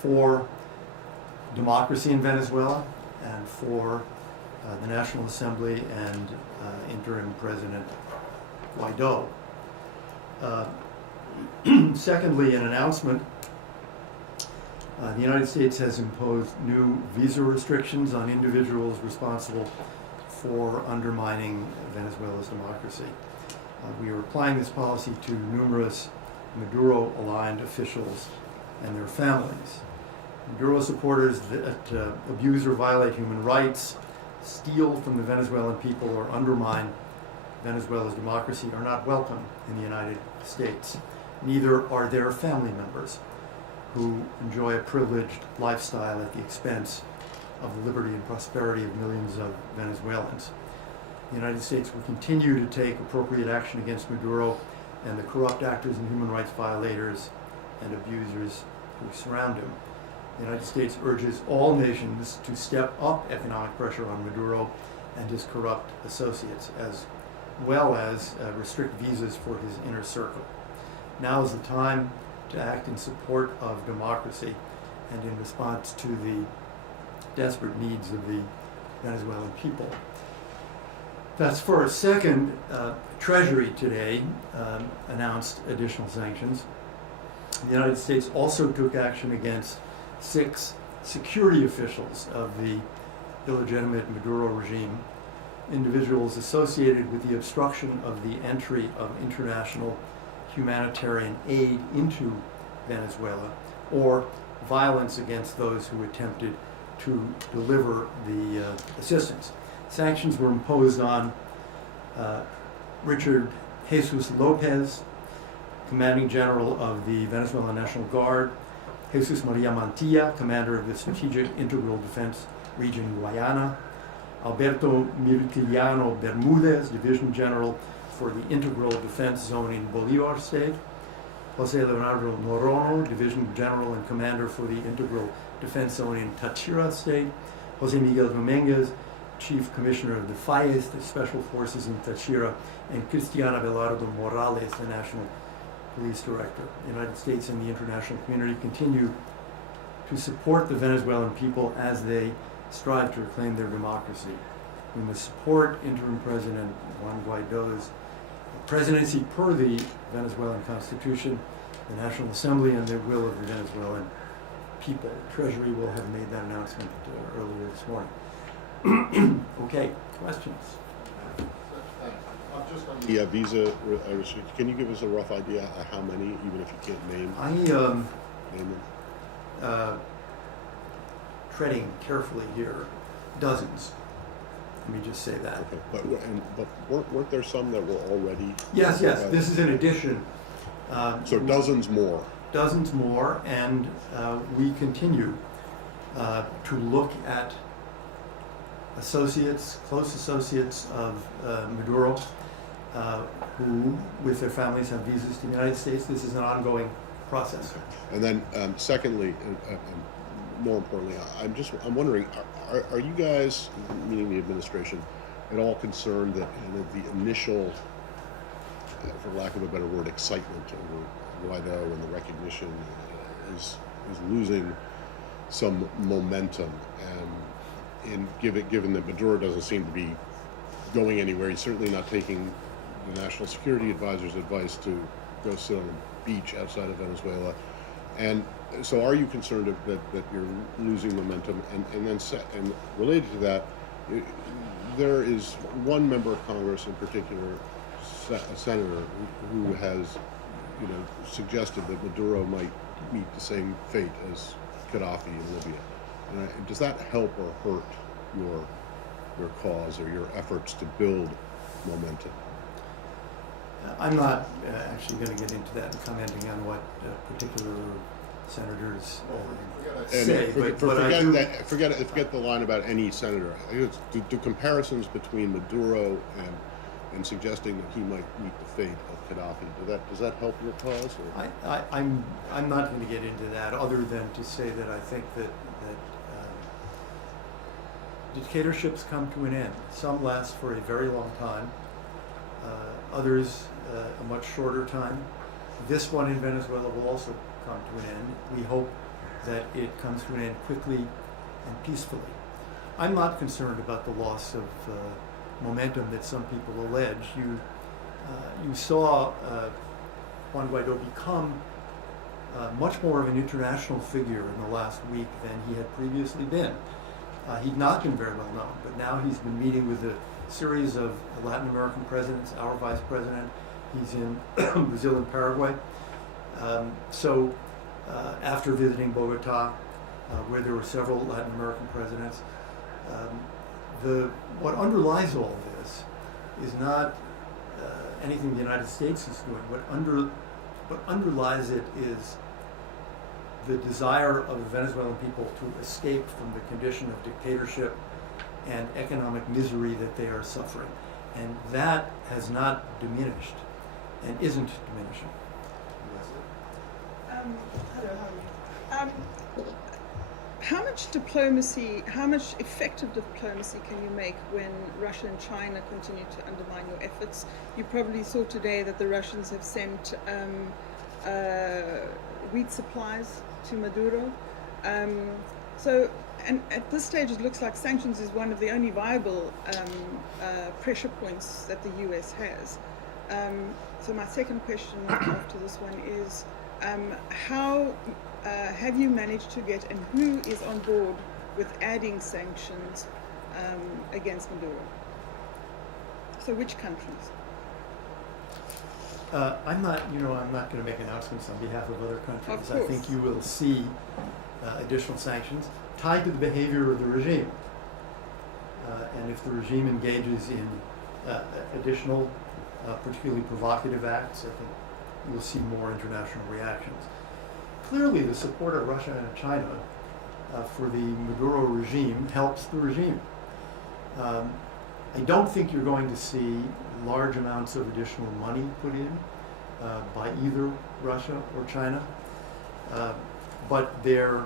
for democracy in Venezuela and for the National Assembly and interim President Guaido. Secondly, an announcement. The United States has imposed new visa restrictions on individuals responsible for undermining Venezuela's democracy. We are applying this policy to numerous Maduro-aligned officials and their families. Maduro supporters that abuse or violate human rights, steal from the Venezuelan people, or undermine Venezuela's democracy are not welcome in the United States. Neither are their family members, who enjoy a privileged lifestyle at the expense of the liberty and prosperity of millions of Venezuelans. The United States will continue to take appropriate action against Maduro and the corrupt actors and human rights violators and abusers who surround him. The United States urges all nations to step up economic pressure on Maduro and his corrupt associates, as well as restrict visas for his inner circle. Now is the time to act in support of democracy and in response to the desperate needs of the Venezuelan people. That's first. Second, Treasury today announced additional sanctions. The United States also took action against 6 security officials of the illegitimate Maduro regime, individuals associated with the obstruction of the entry of international humanitarian aid into Venezuela, or violence against those who attempted to deliver the assistance. Sanctions were imposed on Richard Jesus Lopez, Commanding General of the Venezuelan National Guard, Jesus Maria Mantilla, Commander of the Strategic Integral Defense Region Guayana, Alberto Mirtiliano Bermudez, Division General for the Integral Defense Zone in Bolivar State, Jose Leonardo Norono, Division General and Commander for the Integral Defense Zone in Táchira State, Jose Miguel Dominguez, Chief Commissioner of the FAES, the Special Forces in Táchira, and Cristiana Belardo Morales, the National Police Director. The United States and the international community continue to support the Venezuelan people as they strive to reclaim their democracy. We must support interim President Juan Guaido's presidency per the Venezuelan Constitution, the National Assembly, and the will of the Venezuelan people. Treasury will have made that announcement earlier this morning. Okay, questions? Just on the visa restrictions, can you give us a rough idea of how many, even if you can't name? Name them. Treading carefully here, dozens. Let me just say that. Okay. But weren't there some that were already? Yes. This is in addition. So dozens more. Dozens more, and we continue to look at close associates of Maduro, who, with their families, have visas to the United States. This is an ongoing process. And then, secondly, more importantly, I'm wondering, are you guys, meaning the administration, at all concerned that the initial, for lack of a better word, excitement over Guaido and the recognition is losing some momentum, and given that Maduro doesn't seem to be going anywhere, he's certainly not taking the National Security Advisor's advice to go sit on a beach outside of Venezuela, and so are you concerned that you're losing momentum? And related to that, there is one member of Congress in particular, a senator, who has suggested that Maduro might meet the same fate as Gaddafi in Libya. Does that help or hurt your cause or your efforts to build momentum? I'm not actually going to get into that and commenting on what particular senators say. Forget the line about any senator. Do comparisons between Maduro and suggesting that he might meet the fate of Gaddafi, does that help your cause? Or? I'm not going to get into that, other than to say that I think that dictatorships come to an end. Some last for a very long time, others a much shorter time. This one in Venezuela will also come to an end. We hope that it comes to an end quickly and peacefully. I'm not concerned about the loss of momentum that some people allege. You saw Juan Guaido become much more of an international figure in the last week than he had previously been. He'd not been very well known, but now he's been meeting with a series of Latin American presidents, our vice president. He's in Brazil and Paraguay. After visiting Bogota, where there were several Latin American presidents, what underlies all this is not anything the United States is doing. What underlies it is the desire of the Venezuelan people to escape from the condition of dictatorship and economic misery that they are suffering. And that has not diminished and isn't diminishing. Hello, how are you? How much diplomacy, how much effective diplomacy can you make when Russia and China continue to undermine your efforts? You probably saw today that the Russians have sent wheat supplies to Maduro. And at this stage, it looks like sanctions is one of the only viable pressure points that the US has. So my second question after this one is, how have you managed to get, and who is on board with adding sanctions against Maduro? So which countries? I'm not going to make announcements on behalf of other countries. Of I think you will see additional sanctions tied to the behavior of the regime. And if the regime engages in additional, particularly provocative acts, I think you will see more international reactions. Clearly, the support of Russia and China for the Maduro regime helps the regime. I don't think you're going to see large amounts of additional money put in by either Russia or China, but their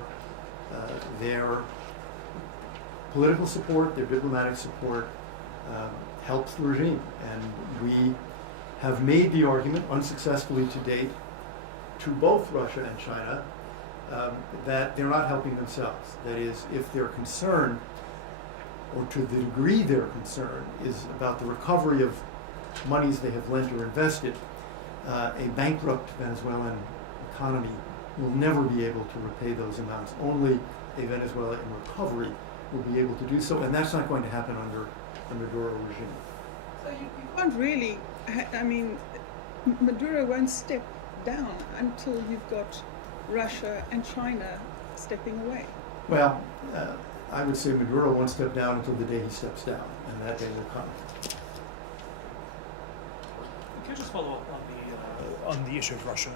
political support, their diplomatic support helps the regime. And we have made the argument, unsuccessfully to date, to both Russia and China, that they're not helping themselves. That is, if their concern, or to the degree their concern, is about the recovery of monies they have lent or invested, a bankrupt Venezuelan economy will never be able to repay those amounts. Only a Venezuela in recovery will be able to do so, and that's not going to happen under the Maduro regime. So you can't really, I mean, Maduro won't step down until you've got Russia and China stepping away. Well, I would say Maduro won't step down until the day he steps down, and that day will come. Can I just follow up on the issue of Russia?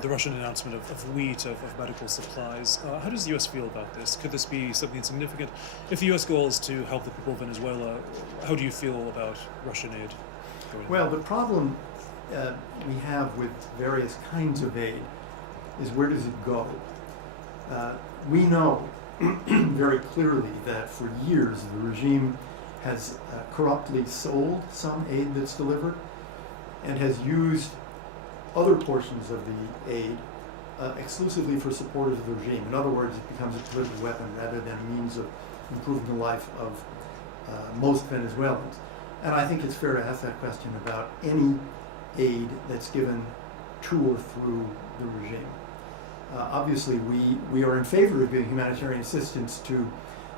The Russian announcement of wheat, of medical supplies. How does the U.S. feel about this? Could this be something significant? If the U.S. goal is to help the people of Venezuela, how do you feel about Russian aid? Well, the problem we have with various kinds of aid is, where does it go? We know very clearly that for years the regime has corruptly sold some aid that's delivered and has used other portions of the aid exclusively for supporters of the regime. In other words, it becomes a political weapon rather than a means of improving the life of most Venezuelans. And I think it's fair to ask that question about any aid that's given to or through the regime. Obviously, we are in favor of giving humanitarian assistance to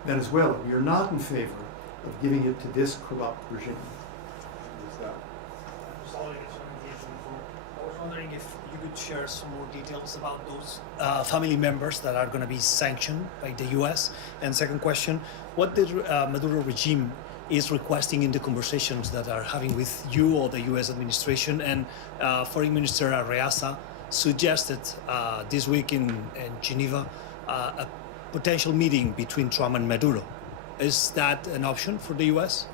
Venezuela. We are not in favor of giving it to this corrupt regime. I was wondering if you could share some more details about those family members that are going to be sanctioned by the U.S. And second question, what the Maduro regime is requesting in the conversations that are having with you or the U.S. administration. And Foreign Minister Arreaza suggested this week in Geneva a potential meeting between Trump and Maduro. Is that an option for the U.S.?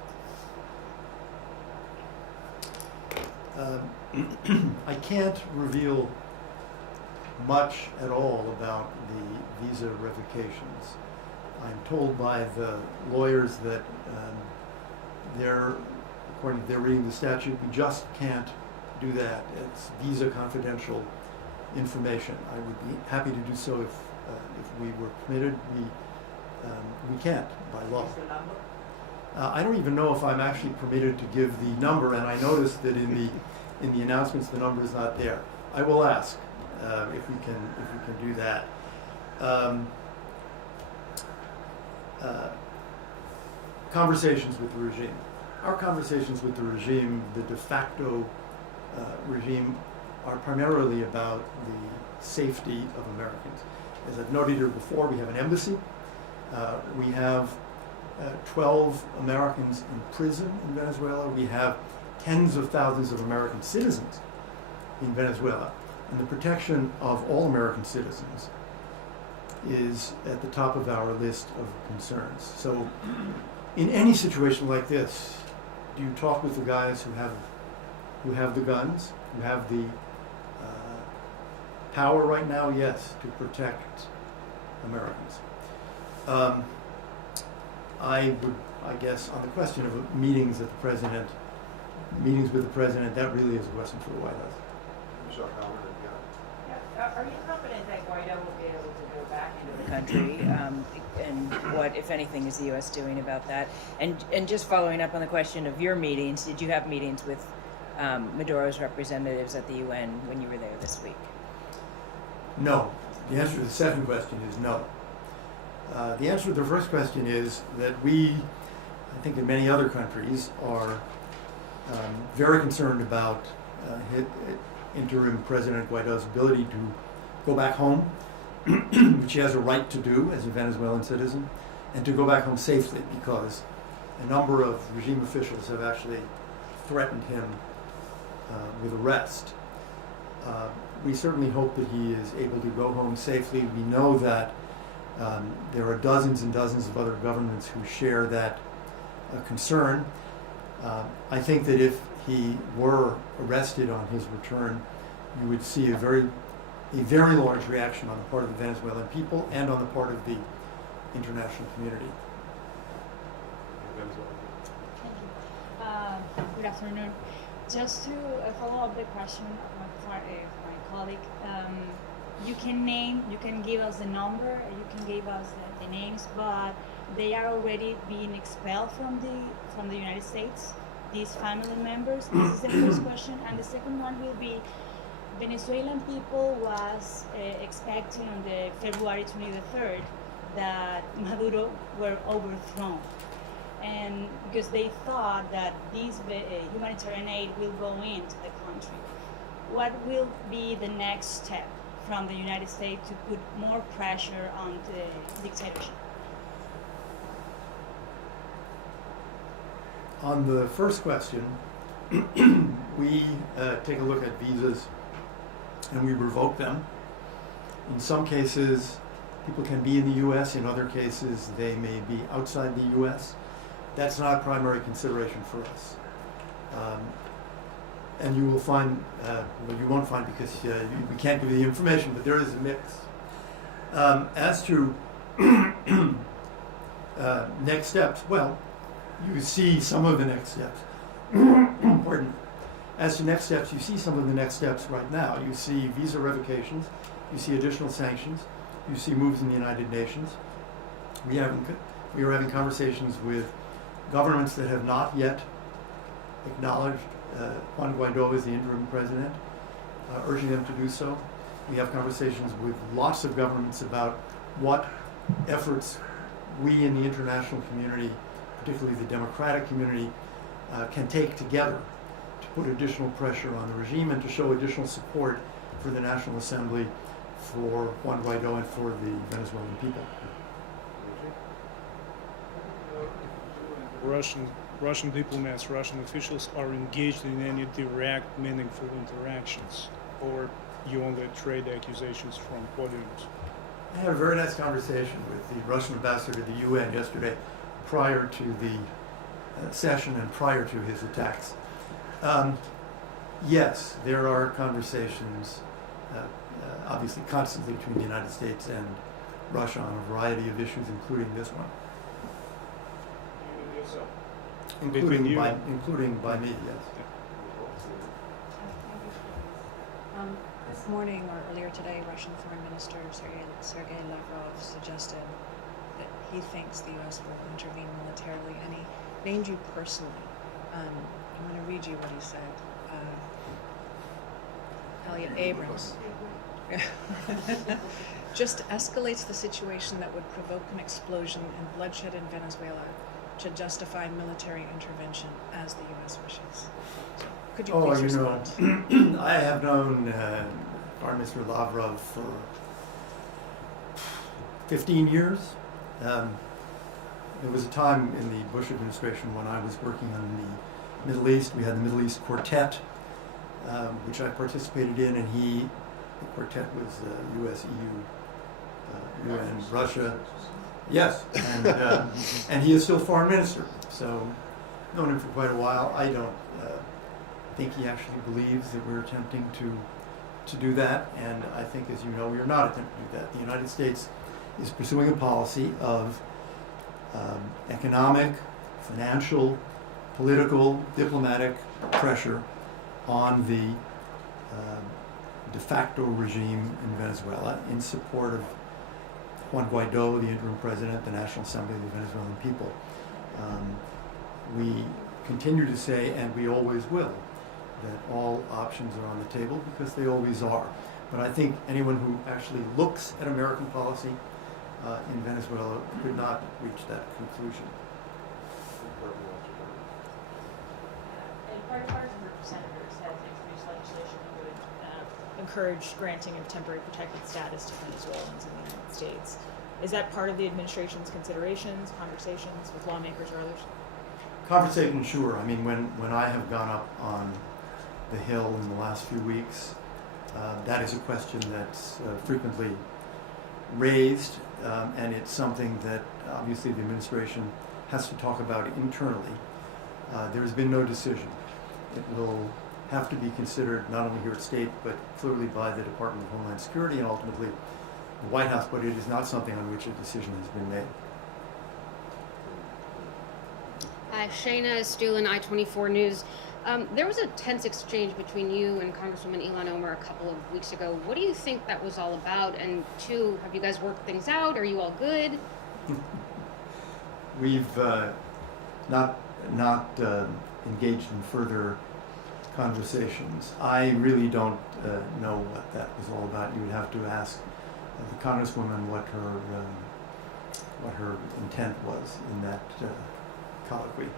I can't reveal much at all about the visa revocations. I'm told by the lawyers that according to their reading of the statute, we just can't do that. It's visa confidential information. I would be happy to do so if If we were permitted, we can't by law. I don't even know if I'm actually permitted to give the number, and I noticed that in the announcements the number is not there. I will ask if we can do that. Conversations with the regime. Our conversations with the regime, the de facto regime, are primarily about the safety of Americans. As I've noted here before, we have an embassy. We have 12 Americans in prison in Venezuela. We have tens of thousands of American citizens in Venezuela. And the protection of all American citizens is at the top of our list of concerns. So in any situation like this, do you talk with the guys who have the guns, who have the power right now? Yes, to protect Americans. I guess on the question of meetings with the president, that really is a question for the White House. Are you confident that Guaido will be able to go back into the country? And what, if anything, is the U.S. doing about that? And just following up on the question of your meetings, did you have meetings with Maduro's representatives at the UN when you were there this week? No. The answer to the second question is no. The answer to the first question is that we, I think in many other countries, are very concerned about interim President Guaido's ability to go back home, which he has a right to do as a Venezuelan citizen, and to go back home safely, because a number of regime officials have actually threatened him with arrest. We certainly hope that he is able to go home safely. We know that there are dozens and dozens of other governments who share that concern. I think that if he were arrested on his return, you would see a very large reaction on the part of the Venezuelan people and on the part of the international community. Good afternoon. Just to follow up the question of my colleague, you can give us the number, you can give us the names, but they are already being expelled from the United States, these family members. This is the first question, and the second one will be, Venezuelan people was expecting on the February 23rd that Maduro were overthrown, and because they thought that this humanitarian aid will go into the country. What will be the next step from the United States to put more pressure on the dictatorship? On the first question, we take a look at visas and we revoke them. In some cases, people can be in the U.S. In other cases, they may be outside the U.S. That's not a primary consideration for us. And you will find, well, you won't find because we can't give you the information, but there is a mix. As to next steps, well, you see some of the next steps. Pardon me. As to next steps, you see some of the next steps right now. You see visa revocations, you see additional sanctions, you see moves in the United Nations. We are having conversations with governments that have not yet acknowledged Juan Guaido as the interim president, urging them to do so. We have conversations with lots of governments about what efforts we in the international community, particularly the democratic community, can take together to put additional pressure on the regime and to show additional support for the National Assembly, for Juan Guaido, and for the Venezuelan people. Russian diplomats, Russian officials are engaged in any direct, meaningful interactions, or you only trade accusations from podiums? I had a very nice conversation with the Russian ambassador to the UN yesterday, prior to the session and prior to his attacks. Yes, there are conversations, obviously constantly, between the United States and Russia on a variety of issues, including this one. Even yourself? Including by me, yes. This morning or earlier today, Russian Foreign Minister Sergei Lavrov suggested that he thinks the U.S. will intervene militarily, and he named you personally. I'm going to read you what he said. Elliot Abrams just escalates the situation that would provoke an explosion and bloodshed in Venezuela to justify military intervention as the U.S. wishes. So, could you please respond? I have known Foreign Minister Lavrov for 15 years. There was a time in the Bush administration when I was working on the Middle East. We had the Middle East Quartet, which I participated in, and the quartet was U.S., EU, UN, Russia. Yes, and he is still foreign minister. So, known him for quite a while. I don't think he actually believes that we're attempting to do that, and I think, as you know, we are not attempting to do that. The United States is pursuing a policy of economic, financial, political, diplomatic pressure on the de facto regime in Venezuela in support of Juan Guaido, the interim president, the National Assembly of the Venezuelan people. We continue to say, and we always will, that all options are on the table, because they always are. But I think anyone who actually looks at American policy in Venezuela could not reach that conclusion. And partisan senators have introduced legislation that would encourage granting of temporary protected status to Venezuelans in the United States. Is that part of the administration's considerations, conversations with lawmakers or others? Conversation, sure. I mean, when I have gone up on the Hill in the last few weeks, that is a question that's frequently raised, and it's something that obviously the administration has to talk about internally. There has been no decision. It will have to be considered not only here at State, but clearly by the Department of Homeland Security and ultimately the White House, but it is not something on which a decision has been made. Shayna Stuhlin, I-24 News. There was a tense exchange between you and Congresswoman Ilhan Omar a couple of weeks ago. What do you think that was all about? And two, have you guys worked things out? Are you all good? We've not engaged in further conversations. I really don't know what that was all about. You would have to ask the Congresswoman what her intent was in that colloquy.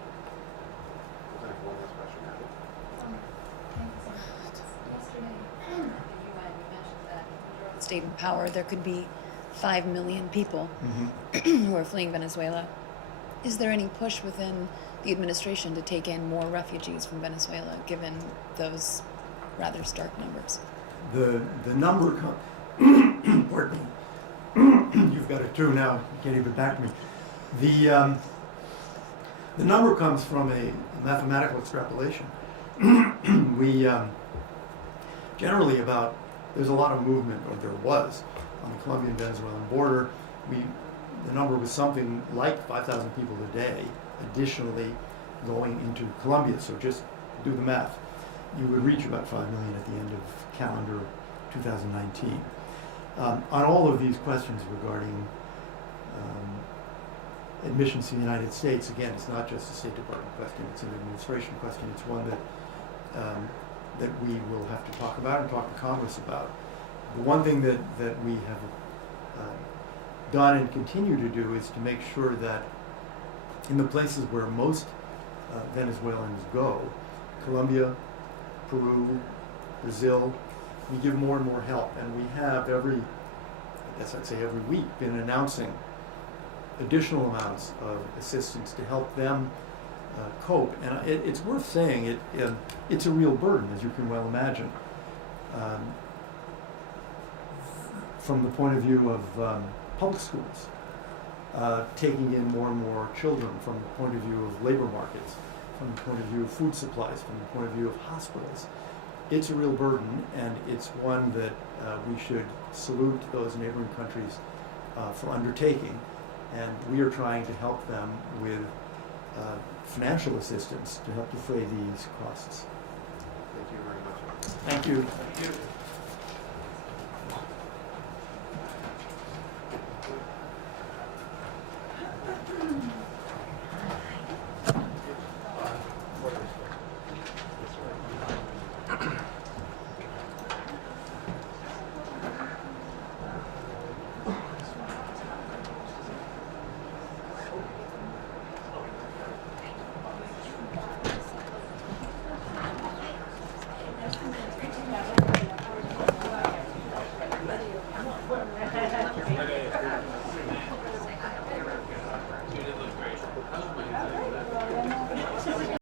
State and power, there could be 5 million people who are fleeing Venezuela. Is there any push within the administration to take in more refugees from Venezuela, given those rather stark numbers? The number, pardon me, you've got it too now, you can't even back me. The number comes from a mathematical extrapolation. We generally there's a lot of movement, or there was, on the Colombian-Venezuelan border. The number was something like 5,000 people a day, additionally going into Colombia. So just do the math. You would reach about 5 million at the end of calendar 2019. On all of these questions regarding admissions to the United States, again, it's not just a State Department question, it's an administration question. It's one that we will have to talk about and talk to Congress about. The one thing that we have done and continue to do is to make sure that in the places where most Venezuelans go, Colombia, Peru, Brazil, we give more and more help. And we have every week been announcing additional amounts of assistance to help them cope. And it's worth saying, it's a real burden, as you can well imagine. From the point of view of public schools, taking in more and more children, from the point of view of labor markets, from the point of view of food supplies, from the point of view of hospitals. It's a real burden, and it's one that we should salute those neighboring countries for undertaking. And we are trying to help them with financial assistance to help defray these costs. Thank you very much. Thank you.